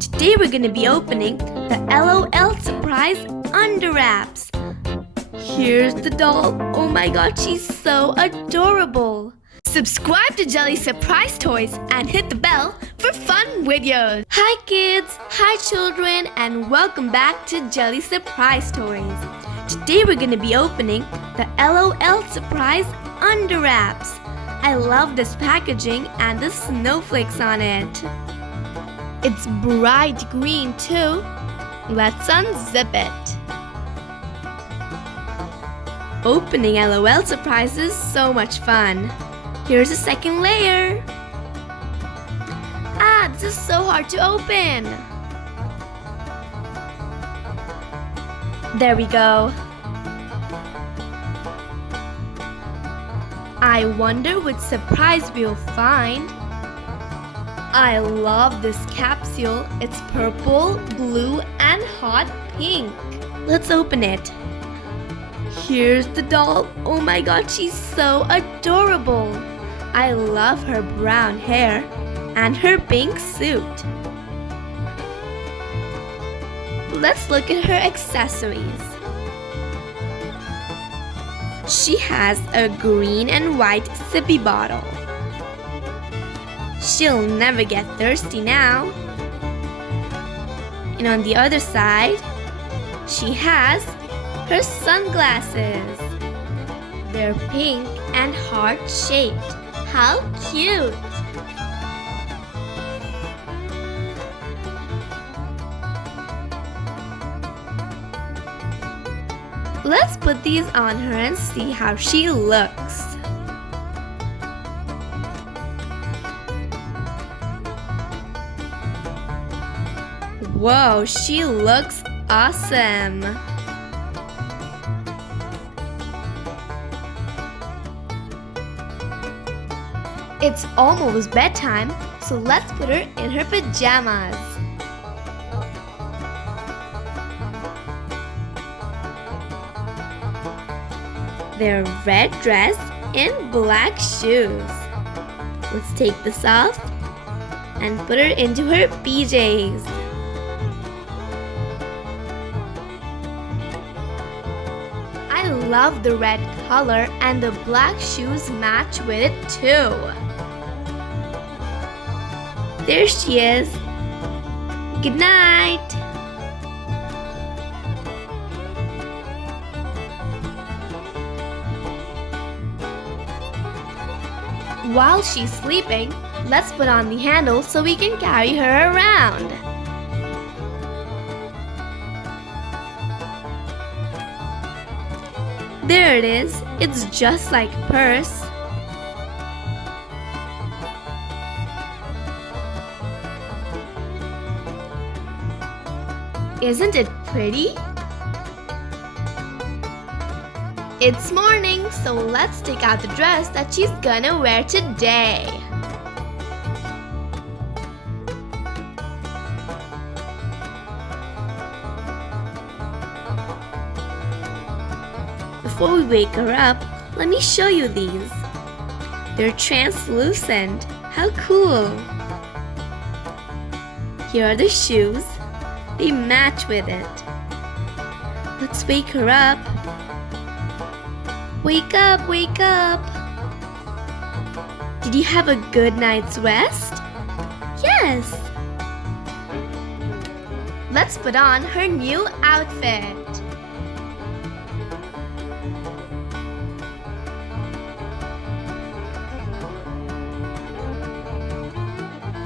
Today we're gonna be opening the l.o.l surprise under wraps. Here's the doll. Oh my god, she's so adorable. Subscribe to Jelly Surprise Toys and hit the bell for fun videos. Hi kids, hi children, and welcome back to Jelly Surprise Toys. Today we're gonna be opening the l.o.l surprise under wraps. I love this packaging and the snowflakes on it. It's bright green too. Let's unzip it. Opening l.o.l surprises is so much fun. Here's the second layer. This is so hard to open. There we go. I wonder what surprise we'll find. I love this capsule. It's purple, blue, and hot pink. Let's open it. Here's the doll. Oh my god, she's so adorable. I love her brown hair and her pink suit. Let's look at her accessories. She has a green and white sippy bottle. She'll never get thirsty now. And on the other side, she has her sunglasses. They're pink and heart-shaped. How cute! Let's put these on her and see how she looks. Whoa, she looks awesome! It's almost bedtime, so let's put her in her pajamas. Their red dress and black shoes. Let's take this off and put her into her PJs. I love the red color and the black shoes match with it too. There she is. Good night. While she's sleeping, let's put on the handle so we can carry her around. There it is. It's just like a purse. Isn't it pretty? It's morning, so let's take out the dress that she's gonna wear today. Before we wake her up, let me show you these. They're translucent. How cool! Here are the shoes. They match with it. Let's wake her up. Wake up, wake up! Did you have a good night's rest? Yes! Let's put on her new outfit.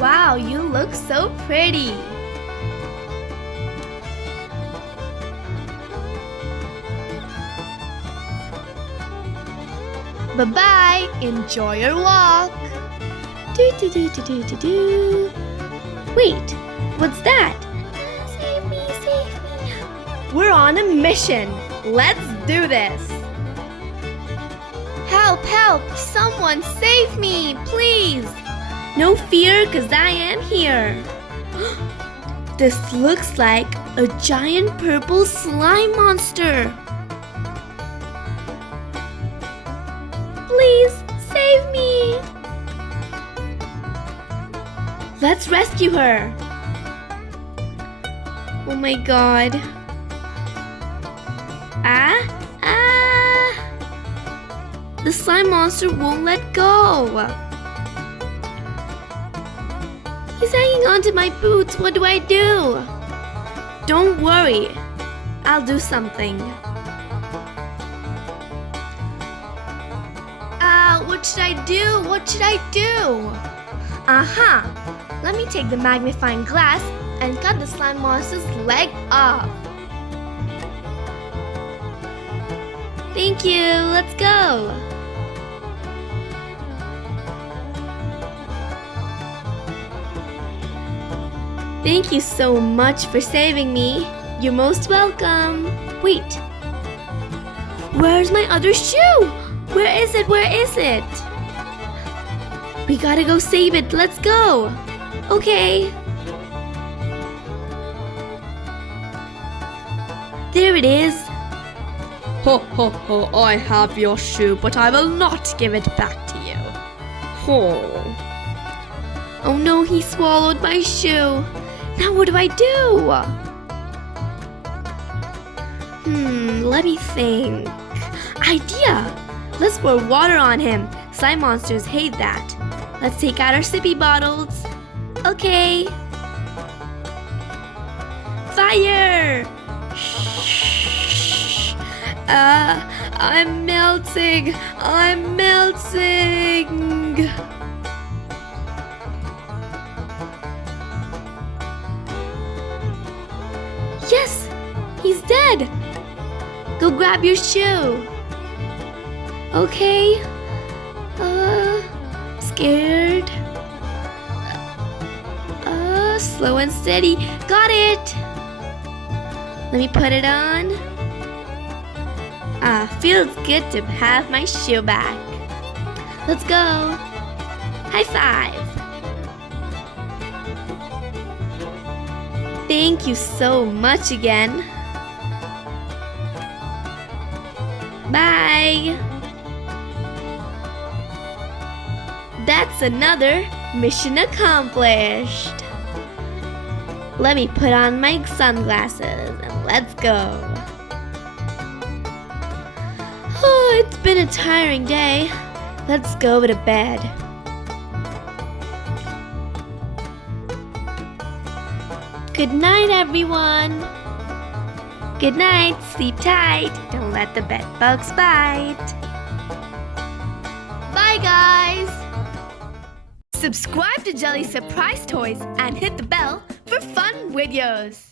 Wow, you look so pretty! Bye-bye! Enjoy your walk! Do. Wait, what's that? Save me, save me! We're on a mission! Let's do this! Help, help! Someone save me, please! No fear, 'cause I am here! This looks like a giant purple slime monster! Please, save me! Let's rescue her! Oh my god. Ah! Ah! The slime monster won't let go. He's hanging onto my boots. What do I do? Don't worry. I'll do something. What should I do? What should I do? Aha! Let me take the magnifying glass and cut the slime monster's leg off. Thank you. Let's go. Thank you so much for saving me. You're most welcome. Wait. Where's my other shoe? Where is it? Where is it? We gotta go save it. Let's go. Okay. There it is. Ho ho ho, I have your shoe, but I will not give it back to you. Oh. Oh no, he swallowed my shoe. Now what do I do? Let me think. Idea! Let's pour water on him. Slime monsters hate that. Let's take out our sippy bottles. Okay. Fire! Shh. I'm melting. I'm melting. Yes! He's dead! Go grab your shoe. Okay. Scared. Slow and steady. Got it! Let me put it on. Feels good to have my shoe back. Let's go. High five. Thank you so much again. Bye. That's another mission accomplished. Let me put on my sunglasses and let's go. Oh, it's been a tiring day. Let's go to bed. Good night, everyone. Good night. Sleep tight. Don't let the bed bugs bite. Bye, guys. Subscribe to Jelly Surprise Toys and hit the bell for fun videos.